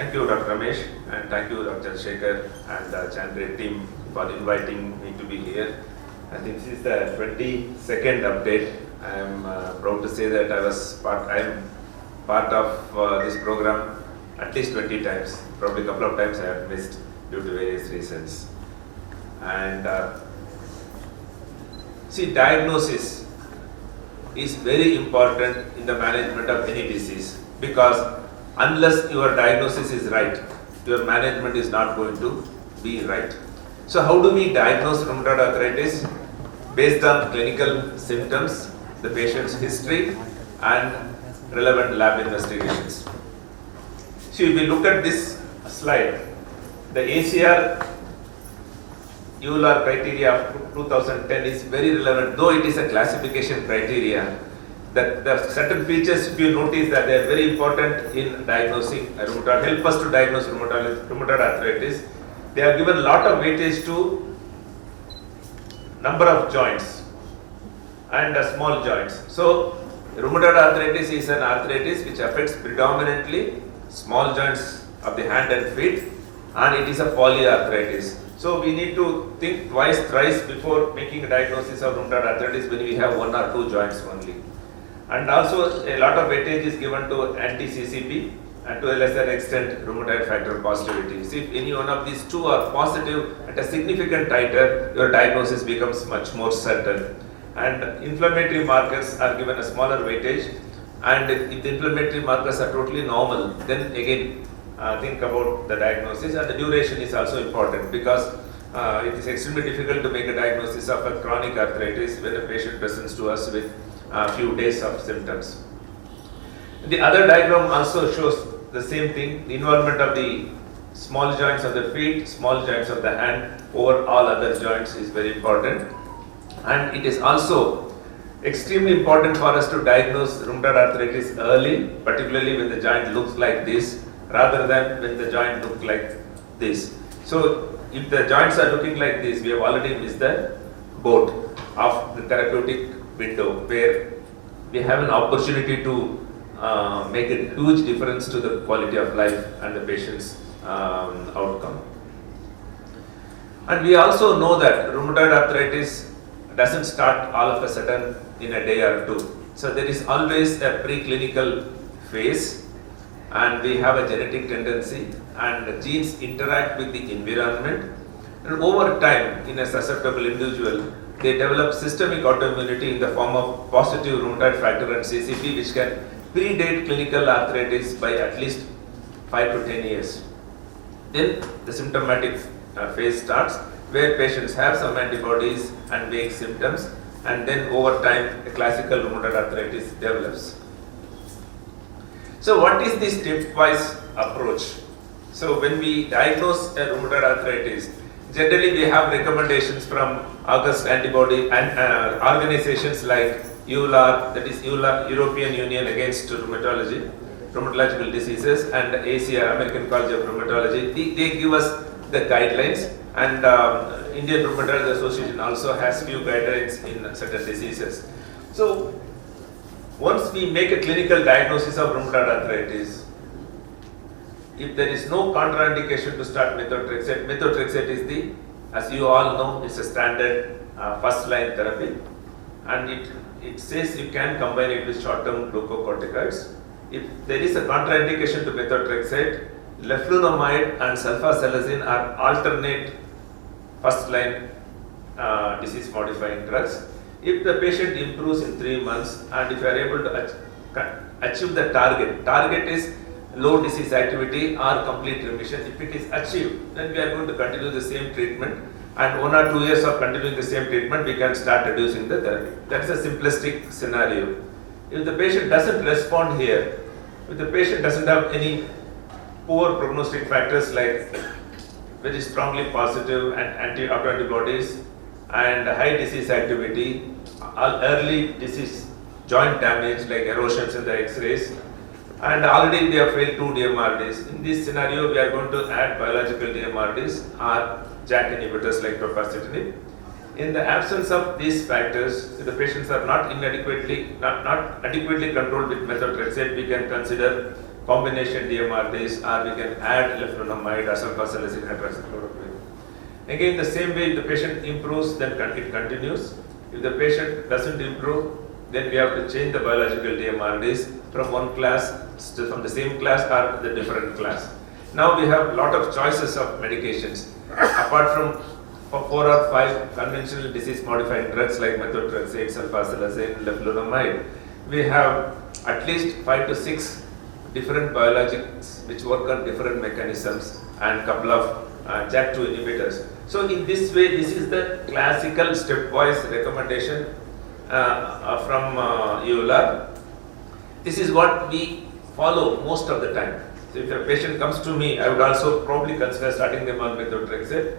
Thank you, Dr. Ramesh, and thank you, Dr. Shekhar and the ChanRe team for inviting me to be here. I think this is the 22nd update. I am proud to say that I am part of this program at least 20 times. Probably a couple of times I have missed due to various reasons. And see, diagnosis is very important in the management of any disease, because unless your diagnosis is right, your management is not going to be right. So how do we diagnose rheumatoid arthritis? Based on clinical symptoms, the patient's history and relevant lab investigations. So if we look at this slide, the ACR ULR criteria of 2010 is very relevant, though it is a classification criteria. That the certain features, if you notice, that they are very important in diagnosing rheumatoid, help us to diagnose rheumatoid arthritis. They have given a lot of weightage to number of joints and small joints. So rheumatoid arthritis is an arthritis which affects predominantly small joints of the hand and feet, and it is a polyarthritis. So we need to think twice, thrice before making a diagnosis of rheumatoid arthritis when we have one or two joints only. And also a lot of weightage is given to anti-CCP and to a lesser extent rheumatoid factor positivity. So if any one of these two are positive at a significant titer, your diagnosis becomes much more certain. And inflammatory markers are given a smaller weightage, and if the inflammatory markers are totally normal, then again think about the diagnosis. And the duration is also important, because it is extremely difficult to make a diagnosis of a chronic arthritis when a patient presents to us with a few days of symptoms. The other diagram also shows the same thing, the involvement of the small joints of the feet, small joints of the hand over all other joints is very important. And it is also extremely important for us to diagnose rheumatoid arthritis early, particularly when the joint looks like this, rather than when the joint looks like this. So if the joints are looking like this, we have already missed the boat of the therapeutic window, where we have an opportunity to make a huge difference to the quality of life and the patient's outcome. And we also know that rheumatoid arthritis doesn't start all of a sudden in a day or two. So there is always a preclinical phase, and we have a genetic tendency, and the genes interact with the environment, and over time in a susceptible individual they develop systemic autoimmunity in the form of positive rheumatoid factor and CCP, which can predate clinical arthritis by at least 5 to 10 years. Then the symptomatic phase starts, where patients have some antibodies and vague symptoms, and then over time a classical rheumatoid arthritis develops. So what is the stepwise approach? So when we diagnose a rheumatoid arthritis, generally we have recommendations from august antibody and organizations like ULR, that is European Union Against Rheumatological Diseases, and ACR, American College of Rheumatology. They give us the guidelines, and Indian Rheumatology Association also has few guidelines in certain diseases. So once we make a clinical diagnosis of rheumatoid arthritis, if there is no contraindication to start methotrexate is the, as you all know, it's a standard first line therapy, and it says you can combine it with short-term glucocorticoids. If there is a contraindication to methotrexate, leflunomide and sulfasalazine are alternate first line disease modifying drugs. If the patient improves in 3 months, and if you are able to achieve the target is low disease activity or complete remission. If it is achieved, then we are going to continue the same treatment, and 1 or 2 years of continuing the same treatment, we can start reducing the therapy. That is a simplistic scenario. If the patient doesn't respond here, if the patient doesn't have any poor prognostic factors like very strongly positive and autoantibodies and high disease activity, early disease joint damage like erosions in the X-rays, and already they have failed 2 DMRDs. In this scenario, we are going to add biological DMRDs or JAK inhibitors like tofacitinib. In the absence of these factors, if the patients are not adequately controlled with methotrexate, we can consider combination DMRDs, or we can add leflunomide or sulfasalazine hydroxychloroquine. Again, the same way, if the patient improves, then it continues. If the patient doesn't improve, then we have to change the biological DMRDs from one class, from the same class or the different class. Now we have a lot of choices of medications. Apart from 4 or 5 conventional disease-modifying drugs like methotrexate, sulfasalazine, leflunomide, we have at least 5 to 6 different biologics which work on different mechanisms and couple of JAK2 inhibitors. So in this way, this is the classical stepwise recommendation from EULAR. This is what we follow most of the time. So if a patient comes to me, I would also probably consider starting them on methotrexate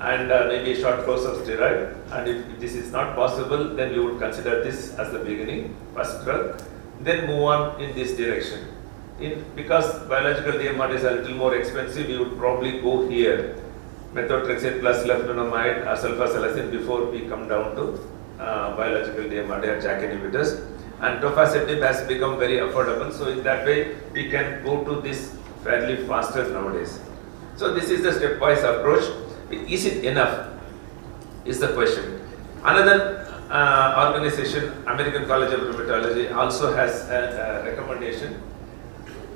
and maybe a short course of steroid. And if this is not possible, then we would consider this as the beginning, first drug, then move on in this direction. Because biological DMRD is a little more expensive, we would probably go here, methotrexate plus leflunomide or sulfasalazine before we come down to biological DMRD or JAK inhibitors. And tofacitinib has become very affordable, so in that way we can go to this fairly faster nowadays. So this is the stepwise approach. Is it enough? Is the question. Another organization, American College of Rheumatology, also has a recommendation.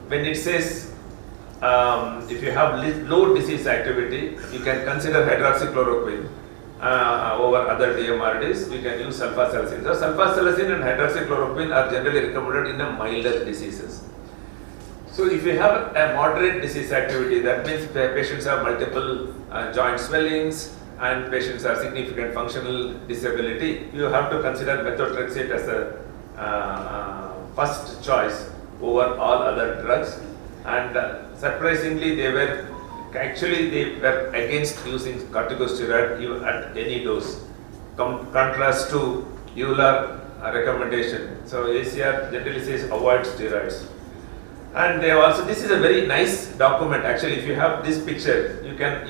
When it says if you have low disease activity, you can consider hydroxychloroquine over other DMRDs. We can use sulfasalazine. So sulfasalazine and hydroxychloroquine are generally recommended in a milder diseases. So if you have a moderate disease activity, that means patients have multiple joint swellings and patients have significant functional disability, you have to consider methotrexate as a first choice over all other drugs. And surprisingly, they were against using corticosteroid even at any dose. Contrast to EULAR recommendation. So ACR generally says avoid steroids. And they also, this is a very nice document. Actually, if you have this picture, you can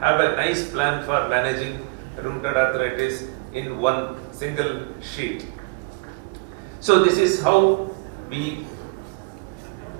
have a nice plan for managing rheumatoid arthritis in one single sheet. So this is how we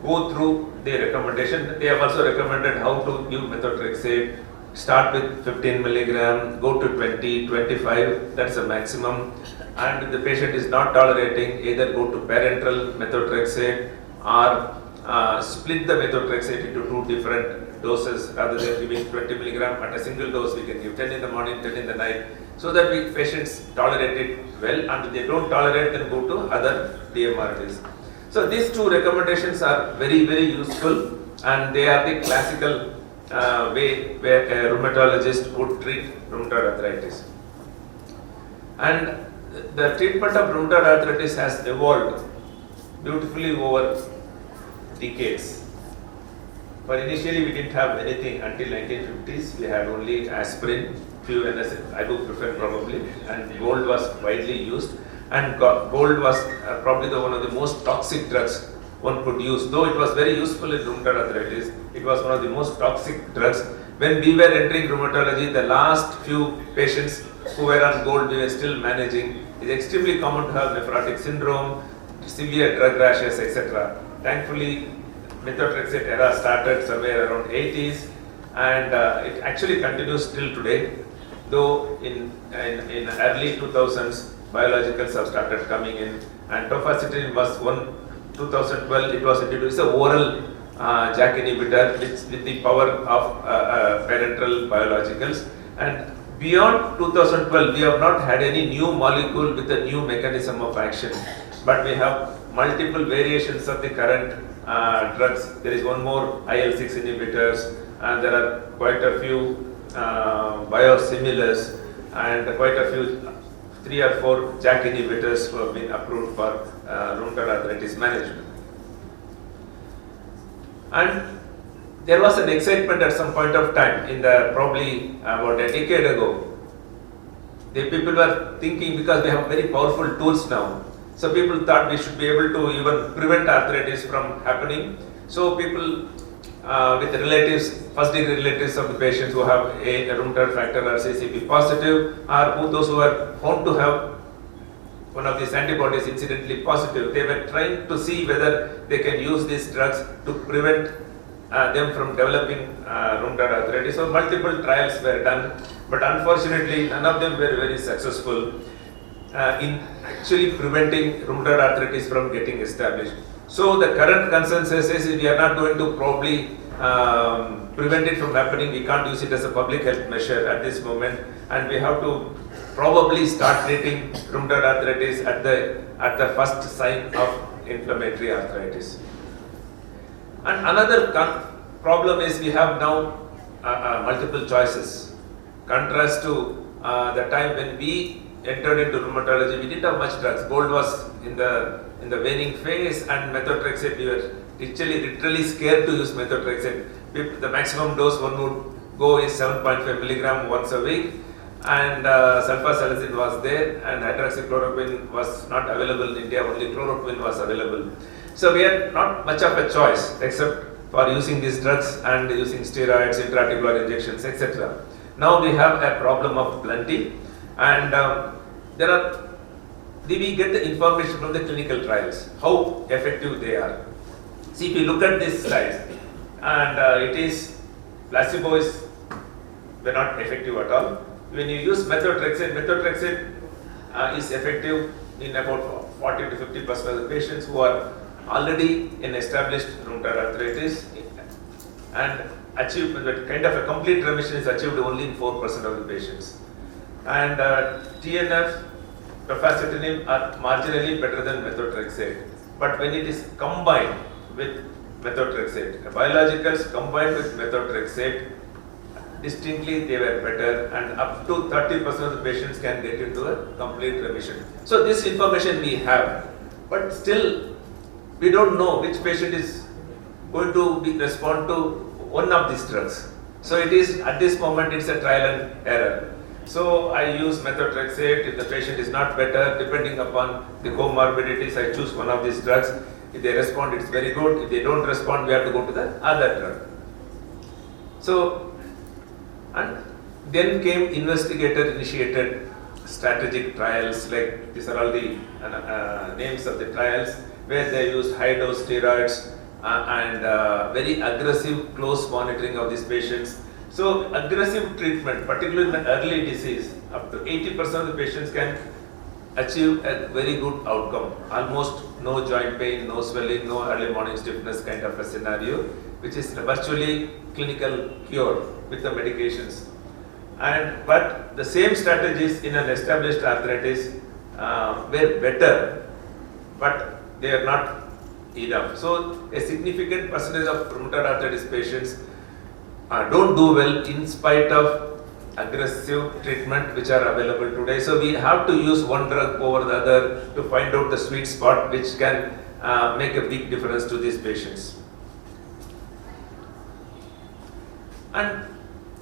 go through the recommendation. They have also recommended how to give methotrexate. Start with 15 milligram, go to 20, 25, that's the maximum. And if the patient is not tolerating, either go to parenteral methotrexate or split the methotrexate into 2 different doses. Rather than giving 20 milligram at a single dose, we can give 10 in the morning, 10 in the night, so that patients tolerate it well, and if they don't tolerate, then go to other DMRDs. So these 2 recommendations are very, very useful, and they are the classical way where a rheumatologist would treat rheumatoid arthritis. And the treatment of rheumatoid arthritis has evolved beautifully over decades. But initially we didn't have anything until 1950s. We had only aspirin, few ibuprofen probably, and gold was widely used. And gold was probably one of the most toxic drugs one could use. Though it was very useful in rheumatoid arthritis, it was one of the most toxic drugs. When we were entering rheumatology, the last few patients who were on gold, we were still managing. It's extremely common to have nephrotic syndrome, severe drug rashes, etc. Thankfully, methotrexate era started somewhere around 80s, and it actually continues till today. Though in early 2000s, biologicals have started coming in, and tofacitinib was 2012. It was introduced as an oral JAK inhibitor with the power of parenteral biologicals. And beyond 2012, we have not had any new molecule with a new mechanism of action, but we have multiple variations of the current drugs. There is one more IL-6 inhibitors, and there are quite a few biosimilars, and quite a few 3 or 4 JAK inhibitors who have been approved for rheumatoid arthritis management. And there was an excitement at some point of time, in the probably about a decade ago. The people were thinking, because they have very powerful tools now, so people thought we should be able to even prevent arthritis from happening. So people with relatives, first degree relatives of the patients who have a rheumatoid factor or CCP positive, or those who are found to have one of these antibodies incidentally positive, they were trying to see whether they can use these drugs to prevent them from developing rheumatoid arthritis. So multiple trials were done, but unfortunately none of them were very successful in actually preventing rheumatoid arthritis from getting established. So the current consensus is we are not going to probably prevent it from happening. We can't use it as a public health measure at this moment, and we have to probably start treating rheumatoid arthritis at the first sign of inflammatory arthritis. And another problem is we have now multiple choices. Contrast to the time when we entered into rheumatology, we didn't have much drugs. Gold was in the waning phase, and methotrexate, we were literally scared to use methotrexate. The maximum dose one would go is 7.5 milligram once a week, and sulfasalazine was there, and hydroxychloroquine was not available in India, only chloroquine was available. So we had not much of a choice except for using these drugs and using steroids, intraarticular injections, etc. Now we have a problem of plenty, and we get the information from the clinical trials, how effective they are. See, if you look at this slide, and it is placebo were not effective at all. When you use methotrexate is effective in about 40 to 50% of the patients who are already in established rheumatoid arthritis, and achieve kind of a complete remission is achieved only in 4% of the patients. And TNF, tofacitinib are marginally better than methotrexate, but when it is combined with methotrexate, biologicals combined with methotrexate, distinctly they were better, and up to 30% of the patients can get into a complete remission. So this information we have, but still we don't know which patient is going to respond to one of these drugs. So it is, at this moment, it's a trial and error. So I use methotrexate. If the patient is not better, depending upon the comorbidities, I choose one of these drugs. If they respond, it's very good. If they don't respond, we have to go to the other drug. So, and then came investigator-initiated strategic trials, like these are all the names of the trials, where they use high-dose steroids and very aggressive close monitoring of these patients. So aggressive treatment, particularly in the early disease, up to 80% of the patients can achieve a very good outcome. Almost no joint pain, no swelling, no early morning stiffness kind of a scenario, which is virtually clinical cure with the medications. But the same strategies in an established arthritis were better, but they are not enough. So a significant percentage of rheumatoid arthritis patients don't do well in spite of aggressive treatment which are available today. So we have to use one drug over the other to find out the sweet spot which can make a big difference to these patients. And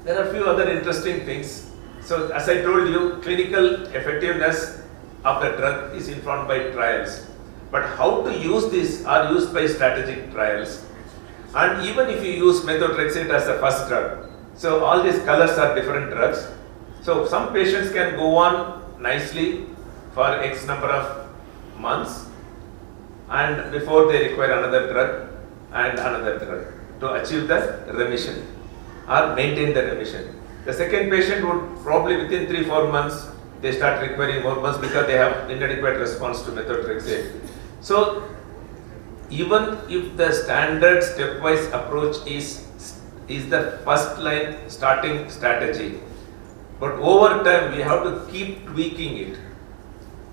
there are a few other interesting things. So as I told you, clinical effectiveness of the drug is informed by trials. But how to use this are used by strategic trials. And even if you use methotrexate as the first drug, so all these colors are different drugs. So some patients can go on nicely for X number of months, and before they require another drug and another drug to achieve the remission or maintain the remission. The second patient would probably within 3-4 months they start requiring more months because they have inadequate response to methotrexate. So even if the standard stepwise approach is the first line starting strategy, but over time we have to keep tweaking it.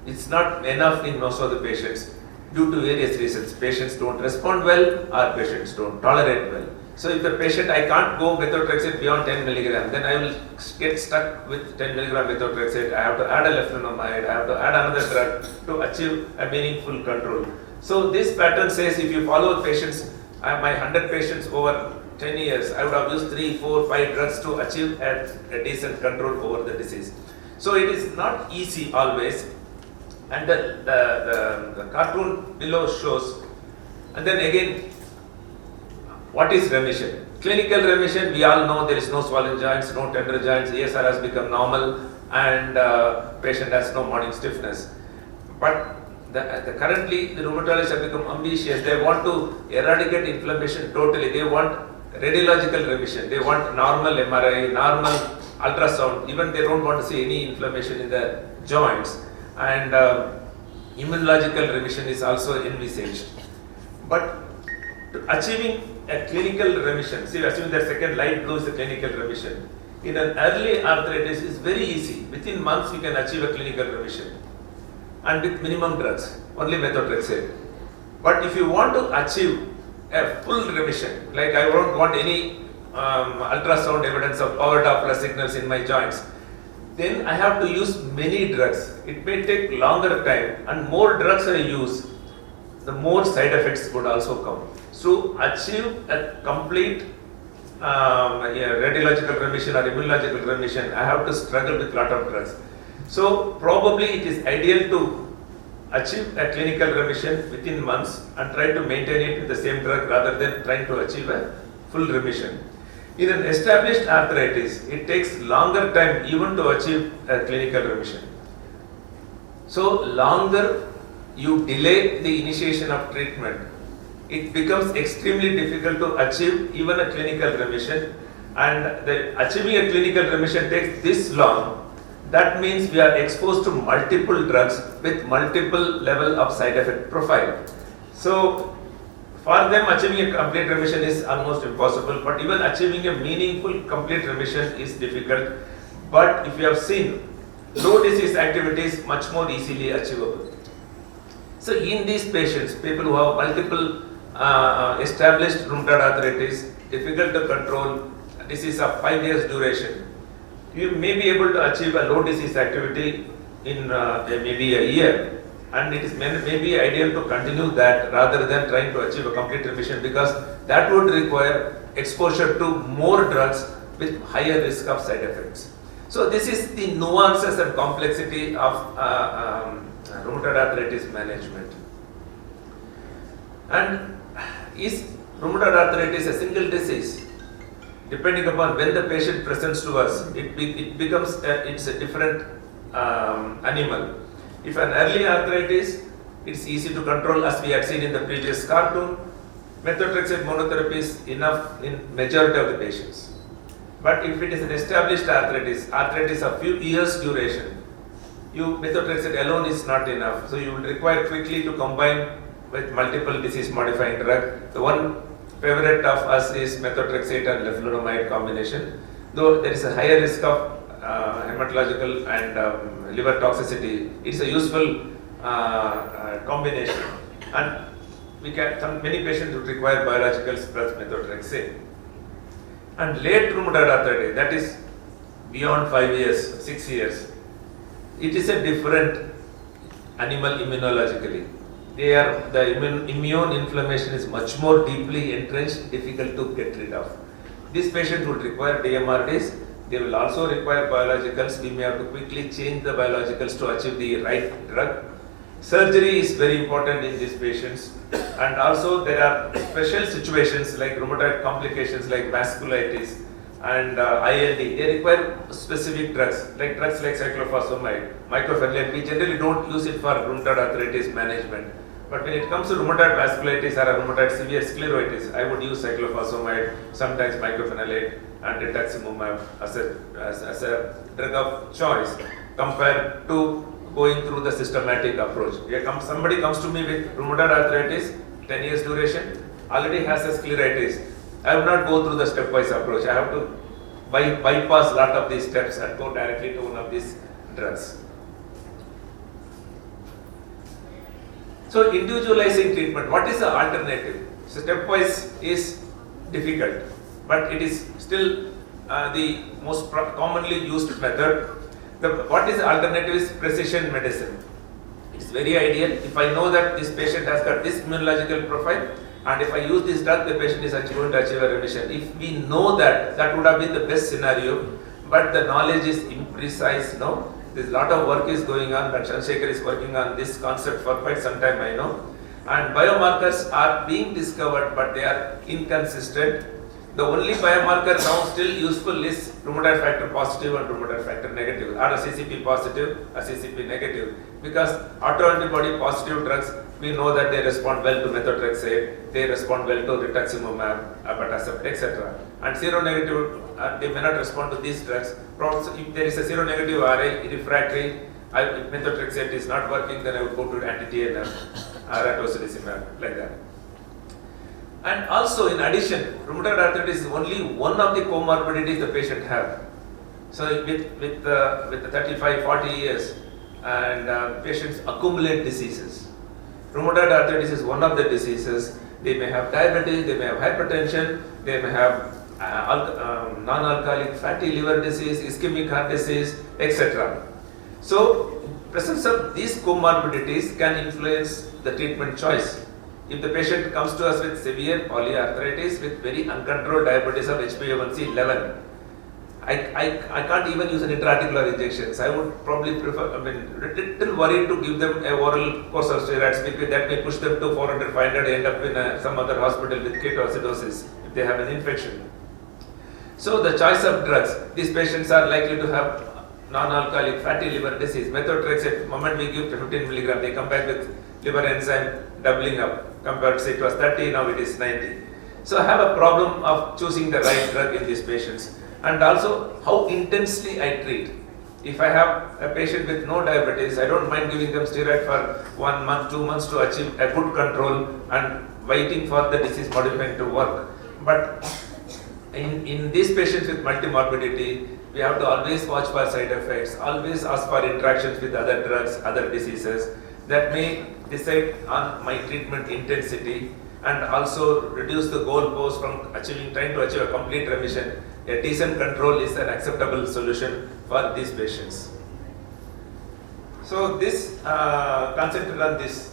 It's not enough in most of the patients due to various reasons. Patients don't respond well or patients don't tolerate well. So if the patient, I can't go methotrexate beyond 10 milligram, then I will get stuck with 10 milligram methotrexate. I have to add a leflunomide, I have to add another drug to achieve a meaningful control. So this pattern says if you follow patients, my 100 patients over 10 years, I would have used 3, 4, 5 drugs to achieve a decent control over the disease. So it is not easy always. And the cartoon below shows, and then again, what is remission? Clinical remission, we all know there is no swollen joints, no tender joints, ESR has become normal, and patient has no morning stiffness. But currently the rheumatologists have become ambitious. They want to eradicate inflammation totally. They want radiological remission. They want normal MRI, normal ultrasound. Even they don't want to see any inflammation in the joints. And immunological remission is also envisaged. But achieving a clinical remission, see, assuming that second light blue is a clinical remission, in an early arthritis is very easy. Within months you can achieve a clinical remission, and with minimum drugs, only methotrexate. But if you want to achieve a full remission, like I don't want any ultrasound evidence of power Doppler signals in my joints, then I have to use many drugs. It may take longer time, and more drugs I use, the more side effects would also come. So achieve a complete radiological remission or immunological remission, I have to struggle with lot of drugs. So probably it is ideal to achieve a clinical remission within months and try to maintain it with the same drug rather than trying to achieve a full remission. In an established arthritis, it takes longer time even to achieve a clinical remission. So longer you delay the initiation of treatment, it becomes extremely difficult to achieve even a clinical remission, and achieving a clinical remission takes this long. That means we are exposed to multiple drugs with multiple level of side effect profile. So for them, achieving a complete remission is almost impossible, but even achieving a meaningful complete remission is difficult. But if you have seen, low disease activity is much more easily achievable. So in these patients, people who have multiple established rheumatoid arthritis, difficult to control, disease of 5 years duration, you may be able to achieve a low disease activity in maybe a year, and it is maybe ideal to continue that rather than trying to achieve a complete remission, because that would require exposure to more drugs with higher risk of side effects. So this is the nuances and complexity of rheumatoid arthritis management. And is rheumatoid arthritis a single disease? Depending upon when the patient presents to us, it becomes it's a different animal. If an early arthritis, it's easy to control, as we had seen in the previous cartoon. Methotrexate monotherapy is enough in majority of the patients. But if it is an established arthritis of few years duration, methotrexate alone is not enough. So you will require quickly to combine with multiple disease modifying drug. The one favorite of us is methotrexate and leflunomide combination. Though there is a higher risk of hematological and liver toxicity, it's a useful combination. And many patients would require biologicals plus methotrexate. And late rheumatoid arthritis, that is beyond 5 years, 6 years, it is a different animal immunologically. The immune inflammation is much more deeply entrenched, difficult to get rid of. These patients would require DMRDs. They will also require biologicals. We may have to quickly change the biologicals to achieve the right drug. Surgery is very important in these patients. And also there are special situations like rheumatoid complications like vasculitis and ILD. They require specific drugs like cyclophosphamide, mycophenolate. We generally don't use it for rheumatoid arthritis management. But when it comes to rheumatoid vasculitis or rheumatoid severe sclerosis, I would use cyclophosphamide, sometimes mycophenolate and rituximab as a drug of choice compared to going through the systematic approach. Somebody comes to me with rheumatoid arthritis, 10 years duration, already has a scleritis. I will not go through the stepwise approach. I have to bypass a lot of these steps and go directly to one of these drugs. So individualizing treatment, what is the alternative? So stepwise is difficult, but it is still the most commonly used method. What is the alternative is precision medicine. It's very ideal. If I know that this patient has got this immunological profile, and if I use this drug, the patient is actually going to achieve a remission. If we know that, that would have been the best scenario, but the knowledge is imprecise now. There's a lot of work is going on, but ChanRe is working on this concept for quite some time, I know. And biomarkers are being discovered, but they are inconsistent. The only biomarker now still useful is rheumatoid factor positive and rheumatoid factor negative, or a CCP positive, a CCP negative. Because autoantibody positive drugs, we know that they respond well to methotrexate, they respond well to rituximab, abatacept, etc. And seronegative, they may not respond to these drugs. If there is a seronegative RA refractory, if methotrexate is not working, then I would go to anti-TNF or tocilizumab, like that. And also, in addition, rheumatoid arthritis is only one of the comorbidities the patient have. So with the 35, 40 years, and patients accumulate diseases. Rheumatoid arthritis is one of the diseases. They may have diabetes, they may have hypertension, they may have non-alcoholic fatty liver disease, ischemic heart disease, etc. So, presence of these comorbidities can influence the treatment choice. If the patient comes to us with severe polyarthritis with very uncontrolled diabetes of HbA1c 11, I can't even use an intraarticular injections. I would probably prefer, little worried to give them a oral course of steroids because that may push them to 400, 500, end up in some other hospital with ketoacidosis if they have an infection. So the choice of drugs, these patients are likely to have non-alcoholic fatty liver disease. Methotrexate, the moment we give 15 milligram, they come back with liver enzyme doubling up. Compared to say it was 30, now it is 90. So I have a problem of choosing the right drug in these patients. And also how intensely I treat. If I have a patient with no diabetes, I don't mind giving them steroid for 1 month, 2 months to achieve a good control and waiting for the disease modifying to work. But in these patients with multimorbidity, we have to always watch for side effects, always ask for interactions with other drugs, other diseases that may decide on my treatment intensity and also reduce the goalpost from trying to achieve a complete remission. A decent control is an acceptable solution for these patients. So this concentrated on this.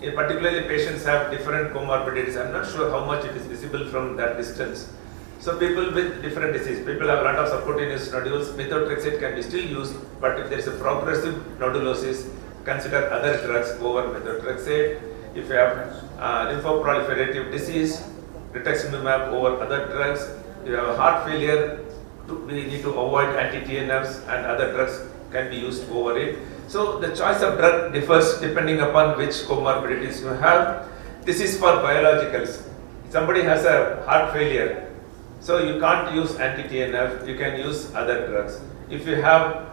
Particularly patients have different comorbidities. I'm not sure how much it is visible from that distance. So people with different disease, people have a lot of subcutaneous nodules, methotrexate can be still used, but if there is a progressive nodulosis, consider other drugs over methotrexate. If you have lymphoproliferative disease, rituximab over other drugs. If you have heart failure, we need to avoid anti-TNFs and other drugs can be used over it. So the choice of drug differs depending upon which comorbidities you have. This is for biologicals. If somebody has a heart failure, so you can't use anti-TNF, you can use other drugs. If you have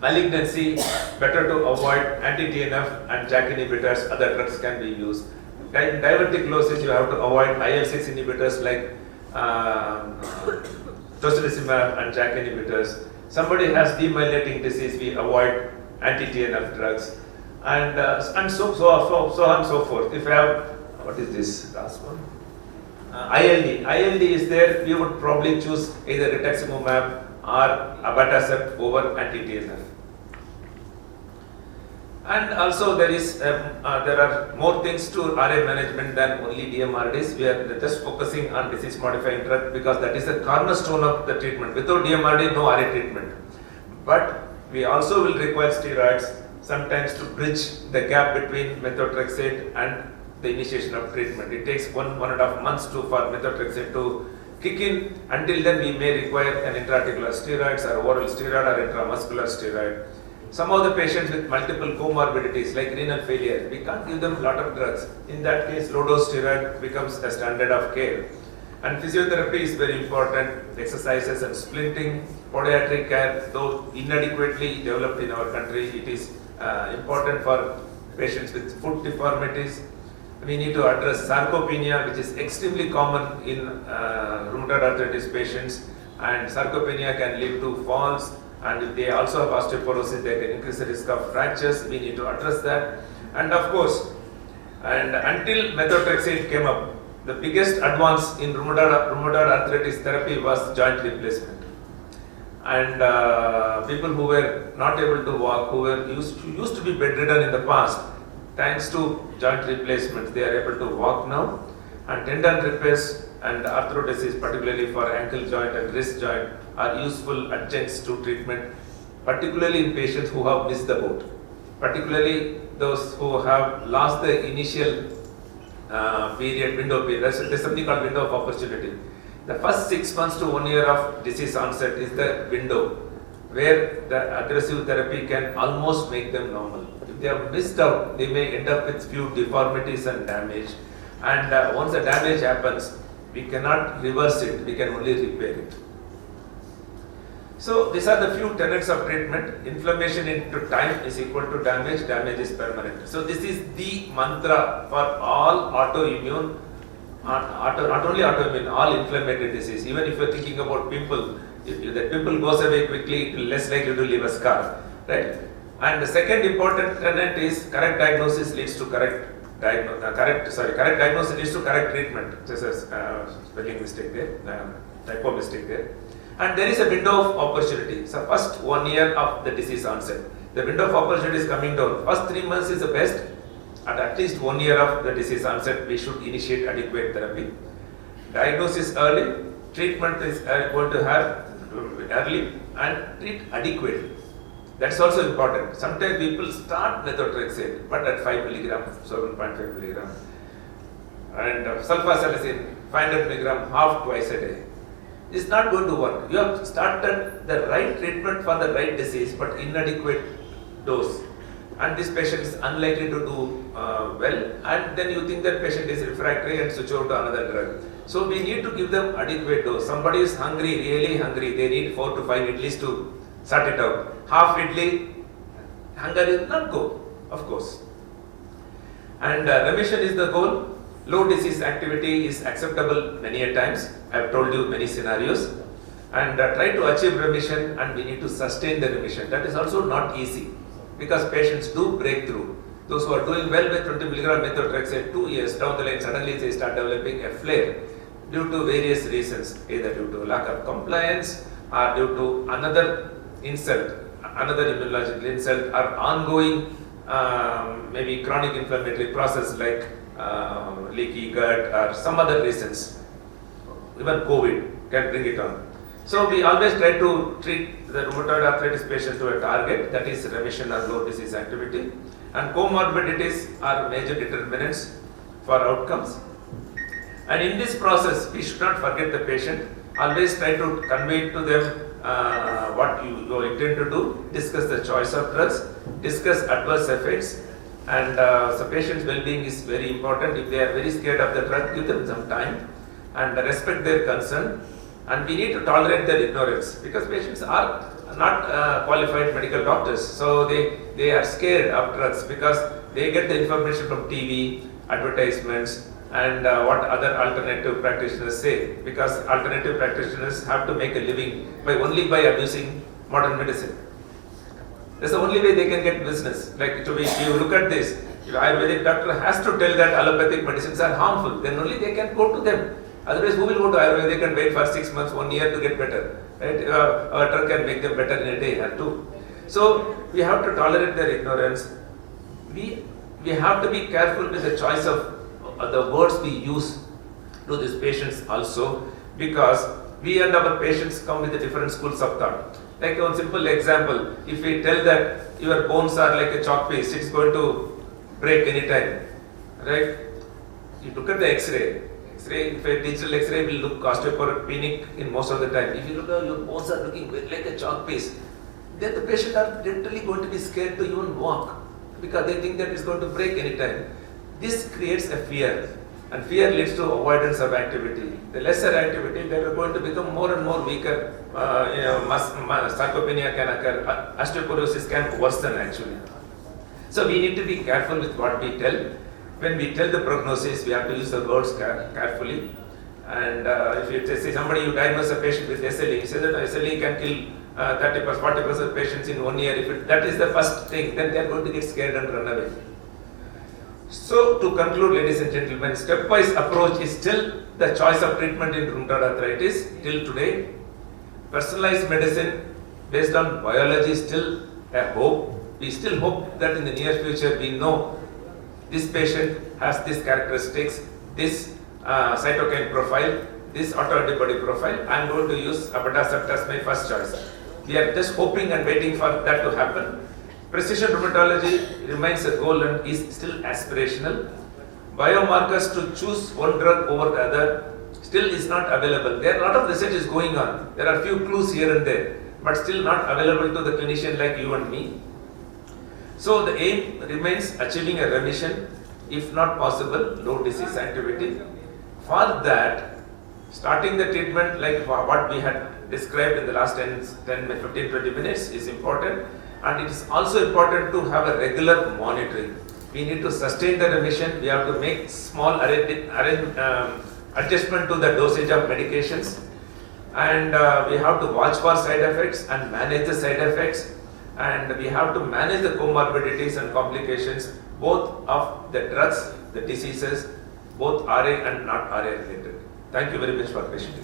malignancy, better to avoid anti-TNF and JAK inhibitors, other drugs can be used. Diverticulosis, you have to avoid IL-6 inhibitors like tocilizumab and JAK inhibitors. Somebody has demyelinating disease, we avoid anti-TNF drugs, and so on and so forth. If you have, what is this last one? ILD is there, we would probably choose either rituximab or abatacept over anti-TNF. And also there are more things to RA management than only DMRDs. We are just focusing on disease modifying drug because that is the cornerstone of the treatment. Without DMRD, no RA treatment. But we also will require steroids sometimes to bridge the gap between methotrexate and the initiation of treatment. It takes 1.5 months for methotrexate to kick in. Until then, we may require an intraarticular steroids or oral steroid or intramuscular steroid. Some of the patients with multiple comorbidities like renal failure, we can't give them a lot of drugs. In that case, low-dose steroid becomes a standard of care. And physiotherapy is very important, exercises and splinting. Podiatric care, though inadequately developed in our country, it is important for patients with foot deformities. We need to address sarcopenia, which is extremely common in rheumatoid arthritis patients, and sarcopenia can lead to falls, and if they also have osteoporosis, they can increase the risk of fractures. We need to address that. And of course, until methotrexate came up, the biggest advance in rheumatoid arthritis therapy was joint replacement. And people who were not able to walk, who used to be bedridden in the past, thanks to joint replacements, they are able to walk now. And tendon repairs and arthrodesis, particularly for ankle joint and wrist joint, are useful adjuncts to treatment, particularly in patients who have missed the boat, particularly those who have lost the initial period. There's something called window of opportunity. The first 6 months to 1 year of disease onset is the window where the aggressive therapy can almost make them normal. If they have missed out, they may end up with few deformities and damage. And once the damage happens, we cannot reverse it, we can only repair it. So these are the few tenets of treatment. Inflammation into time is equal to damage, damage is permanent. So this is the mantra for all autoimmune, not only autoimmune, all inflammatory disease. Even if you are thinking about pimple, if the pimple goes away quickly, it will less likely to leave a scar, right? And the second important tenet is correct diagnosis leads to correct diagnosis leads to correct treatment. Just a spelling mistake there, typo mistake there. And there is a window of opportunity. So first 1 year of the disease onset, the window of opportunity is coming down. First 3 months is the best. At least 1 year of the disease onset, we should initiate adequate therapy. Diagnosis early, treatment is going to have early, and treat adequately. That's also important. Sometimes people start methotrexate, but at 5 milligram, 7.5 milligram, and sulfasalazine 500 milligram half twice a day. It's not going to work. You have started the right treatment for the right disease, but inadequate dose, and this patient is unlikely to do well, and then you think that patient is refractory and switch over to another drug. So we need to give them adequate dose. Somebody is hungry, really hungry, they need 4 to 5 idlis to sort it out. Half idli, hunger will not go, of course. And remission is the goal. Low disease activity is acceptable many a times. I have told you many scenarios. And try to achieve remission, and we need to sustain the remission. That is also not easy because patients do break through. Those who are doing well with 20 milligram methotrexate 2 years down the line, suddenly they start developing a flare due to various reasons, either due to lack of compliance or due to another insult, another immunological insult, or ongoing maybe chronic inflammatory process like leaky gut or some other reasons. Even COVID can bring it on. So we always try to treat the rheumatoid arthritis patient to a target, that is remission or low disease activity, and comorbidities are major determinants for outcomes. And in this process, we should not forget the patient. Always try to convey to them what you intend to do, discuss the choice of drugs, discuss adverse effects, and so patient's well-being is very important. If they are very scared of the drug, give them some time and respect their concern. And we need to tolerate their ignorance because patients are not qualified medical doctors, so they are scared of drugs because they get the information from TV, advertisements, and what other alternative practitioners say, because alternative practitioners have to make a living only by abusing modern medicine. That's the only way they can get business. Like if you look at this, if Ayurvedic doctor has to tell that allopathic medicines are harmful, then only they can go to them. Otherwise, who will go to Ayurvedic and wait for 6 months, 1 year to get better? Right? Our drug can make them better in a day or two. So we have to tolerate their ignorance. We have to be careful with the choice of the words we use to these patients also, because we and our patients come with the different schools of thought. Like one simple example, if we tell that your bones are like a chalk piece, it's going to break anytime, right? You look at the X-ray. If a digital X-ray will look osteoporotic in most of the time. If you look at your bones are looking like a chalk piece, then the patient are literally going to be scared to even walk because they think that it's going to break anytime. This creates a fear, and fear leads to avoidance of activity. The lesser activity, they are going to become more and more weaker. Sarcopenia can occur. Osteoporosis can worsen actually. So we need to be careful with what we tell. When we tell the prognosis, we have to use the words carefully. And if you say somebody, you diagnose a patient with SLE, you say that SLE can kill 30%, 40% of patients in 1 year. If that is the first thing, then they are going to get scared and run away. So to conclude, ladies and gentlemen, stepwise approach is still the choice of treatment in rheumatoid arthritis till today. Personalized medicine based on biology is still a hope. We still hope that in the near future we know this patient has these characteristics, this cytokine profile, this autoantibody profile. I am going to use abatacept as my first choice. We are just hoping and waiting for that to happen. Precision rheumatology remains a goal and is still aspirational, biomarkers to choose one drug over the other still is not available. There are a lot of research is going on. There are few clues here and there, but still not available to the clinician like you and me. So the aim remains achieving a remission, if not possible, low disease activity. For that, starting the treatment like what we had described in the last 15-20 minutes is important, and it is also important to have a regular monitoring. We need to sustain the remission. We have to make small adjustment to the dosage of medications, and we have to watch for side effects and manage the side effects, and we have to manage the comorbidities and complications both of the drugs, the diseases, both RA and not RA related. Thank you very much for listening.